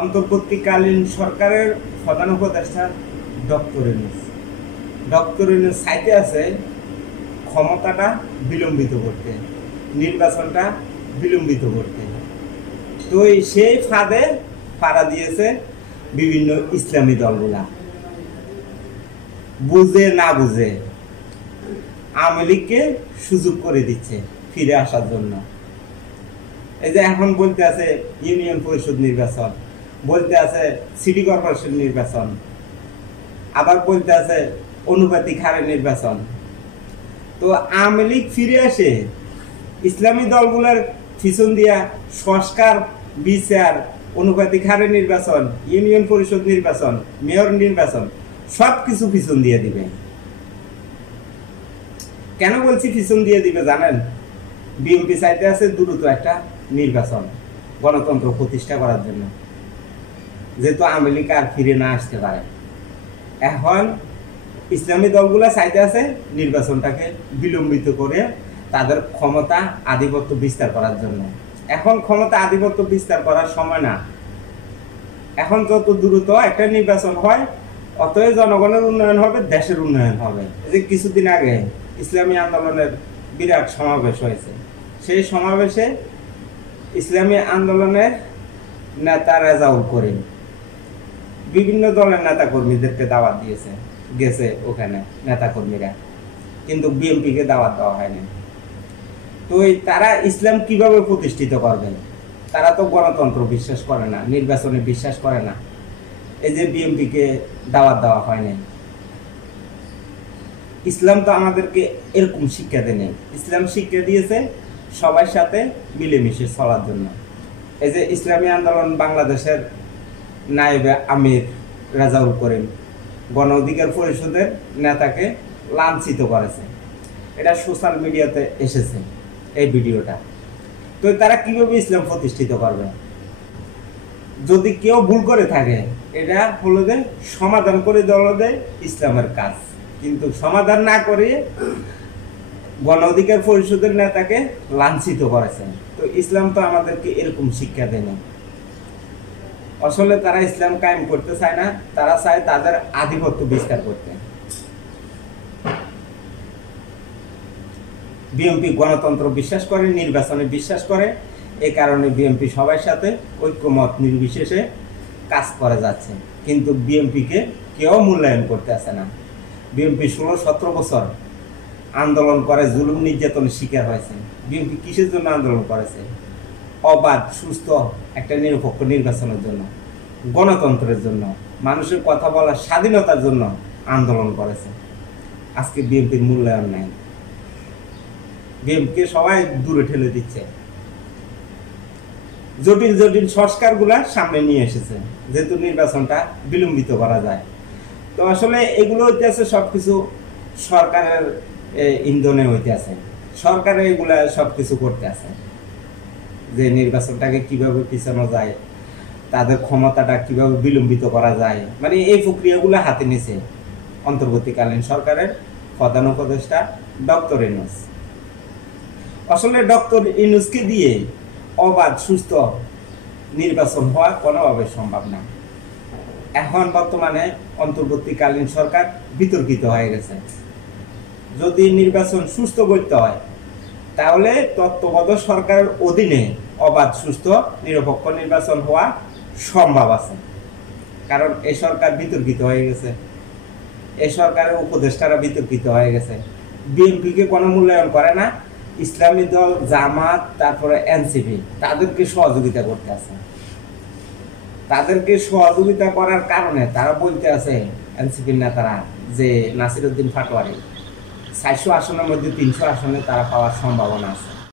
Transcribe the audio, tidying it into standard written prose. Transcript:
অন্তর্বর্তীকালীন সরকারের প্রধান উপদেষ্টা ডক্টর ইউনূস চাইতে আছে ক্ষমতাটা বিলম্বিত করতে, নির্বাচনটা বিলম্বিত করতে। তো সেই ফাঁদে পাড়া দিয়েছে বিভিন্ন ইসলামী দলগুলা, বুঝে না বুঝে আওয়ামী লীগকে সুযোগ করে দিচ্ছে ফিরে আসার জন্য। এই যে এখন বলতে আছে ইউনিয়ন পরিষদ নির্বাচন, বলতে আছে সিটি কর্পোরেশন নির্বাচন, আবার বলতে আছে অনুপাতিক হারে নির্বাচন। তো আওয়ামী লীগ ফিরে আসে ইসলামী দলগুলোর পিছন দিয়া সংস্কার, বিচার, অনুপাতিক হারে নির্বাচন, ইউনিয়ন পরিষদ নির্বাচন, মেয়র নির্বাচন সবকিছু পিছন দিয়ে দিবে। কেন বলছি পিছন দিয়ে দিবে জানেন? বিএনপি চাইতে আছে দ্রুত একটা নির্বাচন, গণতন্ত্র প্রতিষ্ঠা করার জন্য, যেহেতু আওয়ামী লীগ আর ফিরে না আসতে পারে। এখন ইসলামী দলগুলা চাইতে আছে নির্বাচনটাকে বিলম্বিত করে তাদের ক্ষমতা আধিপত্য বিস্তার করার জন্য। এখন ক্ষমতা আধিপত্য বিস্তার করার সময় না। এখন যত দ্রুত একটা নির্বাচন হয় অতই জনগণের উন্নয়ন হবে, দেশের উন্নয়ন হবে। এই যে কিছুদিন আগে ইসলামী আন্দোলনের বিরাট সমাবেশ হয়েছে, সেই সমাবেশে ইসলামী আন্দোলনের নেতা রেজাউল করিম বিভিন্ন দলের নেতা কর্মীদেরকে দাওয়াত দিয়েছে, গেছে ওখানে নেতা কর্মীরা, কিন্তু বিএনপিকে দাওয়াত দেওয়া হয়নি। তো তারা ইসলাম কিভাবে প্রতিষ্ঠিত করবে? তারা তো গণতন্ত্র বিশ্বাস করে না, নির্বাচনে বিশ্বাস করে না। এই যে বিএনপিকে দাওয়াত দেওয়া হয়নি। ইসলাম তো আমাদেরকে এরকম শিক্ষা দেয়নি। ইসলাম শিক্ষা দিয়েছে সবার সাথে মিলেমিশে চলার জন্য। এই যে ইসলামী আন্দোলন বাংলাদেশের নায়েবে আমির রেজাউল করিম গণ অধিকার পরিষদের নেতাকে লাঞ্ছিত করেছে, এটা সোশ্যাল মিডিয়াতে এসেছে এই ভিডিওটা। তো তারা কিভাবে ইসলাম প্রতিষ্ঠিত করবে? যদি কেউ ভুল করে থাকে এটা হলো যে সমাধান করে দেওয়া দেয় ইসলামের কাজ, কিন্তু সমাধান না করে গণ অধিকার পরিষদের নেতাকে লাঞ্ছিত করেছে। তো ইসলাম তো আমাদেরকে এরকম শিক্ষা দেয়নি। আসলে তারা ইসলাম কায়েম করতে চায় না, তারা চায় তাদের আধিপত্য বিস্তার করতে। বিএনপি গণতন্ত্র বিশ্বাস করে, নির্বাচনে বিশ্বাস করে, এই কারণে বিএনপি সবার সাথে ঐক্যমত নির্বিশেষে কাজ করে যাচ্ছে। কিন্তু বিএনপিকে কেউ মূল্যায়ন করতে আসে না। বিএনপি 16-17 বছর আন্দোলন করে, জুলুম নির্যাতনের শিকার হয়েছে। বিএনপি কিসের জন্য আন্দোলন করেছে? অবাধ সুস্থ একটা নিরপেক্ষ নির্বাচনের জন্য, গণতন্ত্রের জন্য, মানুষের কথা বলার স্বাধীনতার জন্য আন্দোলন করেছে। আজকে বিএনপির মূল্যায়ন নাই, বিএনপিকে সবাই দূরে ঠেলে দিচ্ছে। জটিল জটিল সংস্কারগুলা সামনে নিয়ে এসেছে যেহেতু নির্বাচনটা বিলম্বিত করা যায়। তো আসলে এগুলো হইতে আছে সবকিছু সরকারের ইন্ধনে হইতে আছে, সরকারে এগুলা সবকিছু করতে আছে যে নির্বাচনটাকে কিভাবে পিছানো যায়, তাদের ক্ষমতাটা কিভাবে বিলম্বিত করা যায়, মানে এই প্রক্রিয়াগুলো হাতে নিয়েছে অন্তর্বর্তীকালীন সরকারের প্রধান উপদেষ্টা ডক্টর ইউনূস। আসলে ডক্টর ইউনূসকে দিয়ে অবাধ সুস্থ নির্বাচন হওয়া কোনোভাবে সম্ভব না। এখন বর্তমানে অন্তর্বর্তীকালীন সরকার বিতর্কিত হয়ে গেছে। যদি নির্বাচন সুস্থ করতে হয় তাহলে তত্ত্বাবধায়ক সরকারের অধীনে অবাধ সুস্থ নিরপেক্ষ নির্বাচন হওয়া সম্ভব আছে, কারণ এই সরকার বিতর্কিত হয়ে গেছে, এই সরকারের উপদেষ্টারা বিতর্কিত হয়ে গেছে। বিএনপিকে কোনো মূল্যায়ন করে না, ইসলামী দল, জামাত, তারপরে এনসিপি তাদেরকে সহযোগিতা করতে আছে। তাদেরকে সহযোগিতা করার কারণে তারা বলতে আছে এনসিপির নেতারা যে নাসিরউদ্দিন পাটোয়ারি 400 আসনের মধ্যে 300 আসনে তারা পাওয়ার সম্ভাবনা আছে।